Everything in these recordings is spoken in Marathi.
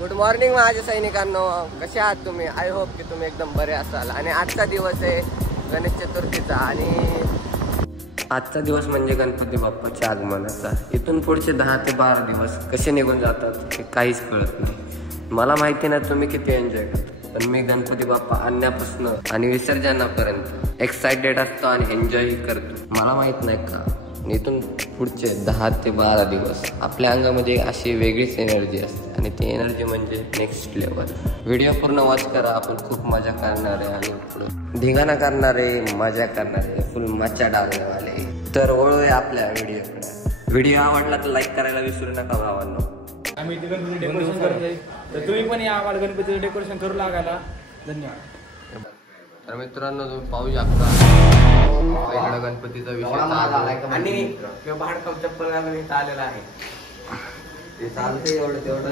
गुड मॉर्निंग माझ्या सैनिकांनो, कसे आहात तुम्ही? आय होप की तुम्ही एकदम बरे असाल. आणि आजचा दिवस आहे गणेश चतुर्थीचा आणि आजचा दिवस म्हणजे गणपती बाप्पाच्या आगमनाचा. इथून पुढचे 10 ते 12 दिवस कसे निघून जातात हे काहीच कळत नाही. मला माहिती नाही तुम्ही किती एन्जॉय करता, पण मी गणपती बाप्पा आणण्यापासून आणि विसर्जनापर्यंत एक्साइटेड असतो आणि एन्जॉयही करतो. मला माहित नाही का, इथून पुढचे 10 ते 12 दिवस आपल्या अंगामध्ये अशी वेगळीच एनर्जी असते आणि ती एनर्जी म्हणजे नेक्स्ट लेवल. व्हिडिओ पूर्ण वॉच करा, आपण खूप मजा करणार आहे आणि पुढे धिंगाणा करणार आहे, मजा करणार आहे, फुल मजा डालण्यावाले. तर वळूया आपल्या व्हिडिओकडे. व्हिडिओ आवडला तर लाईक करायला विसरू नका भावांनो. आम्ही गणपती डेकोरेशन करतोय, तर तुम्ही पण या आम्हाला गणपतीचं डेकोरेशन करू लागायला. धन्यवाद. तर मित्रांनो तुम्ही पाहू शकता इकडं गणपतीचा विषय आणि भाडकाव चप्पल घालून इथं आलेला आहे. ते चालते एवढं तेवढं.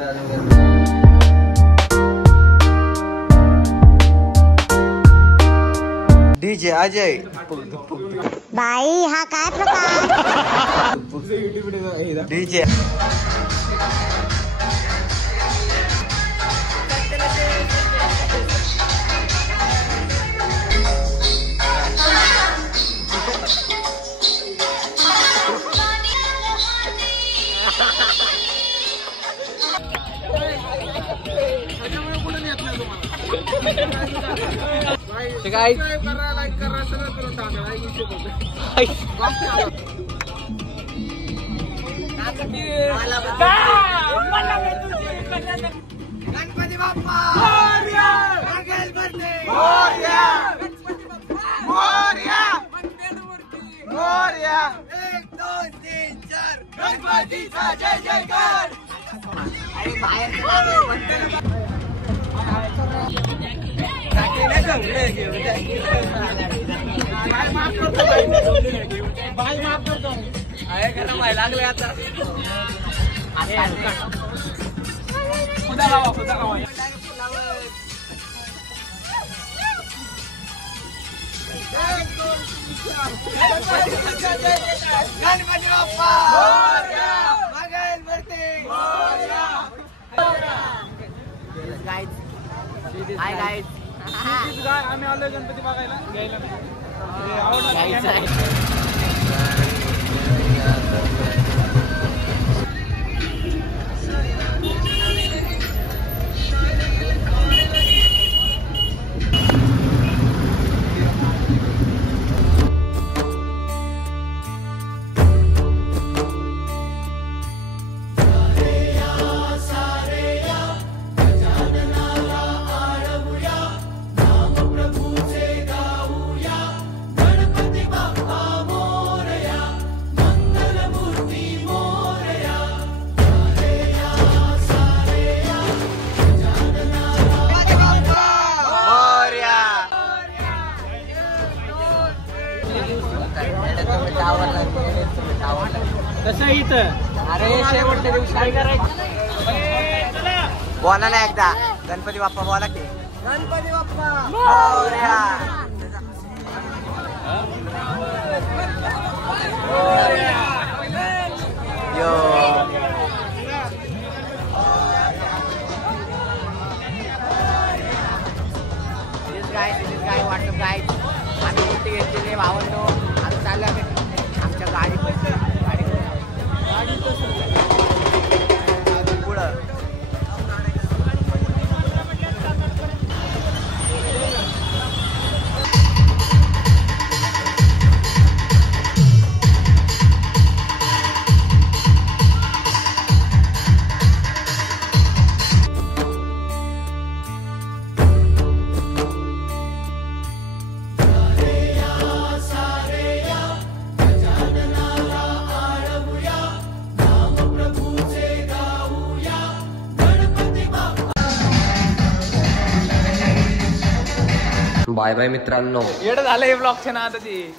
डीजे अजय बाई हा काय प्रकार? डीजे गणपती बाप्पा मोरया, मंगल भरते मोरया, मोरया, मोरया. 1 2 3 4 गणपतीचा जय जयकार. अरे बाहेर लागले आता. गणपती बाप्पा मंगल भरते. हाय गाईज, आम्ही आलोय गणपती बघायला घ्यायला. कसं इथं? अरे शेवटच्या दिवशी काय करायचं? बोला ना एकदा गणपती बाप्पा बोला की. गणपती बाप्पा मोरया. यो काय वाटतं काय? आम्ही मोठी घेतलेली भावांनो, आता चाललं आमच्या गाडी पैसे पुढं. बाय बाय मित्रांनो. एवढं झालं हे ब्लॉगच्या ना आता ती.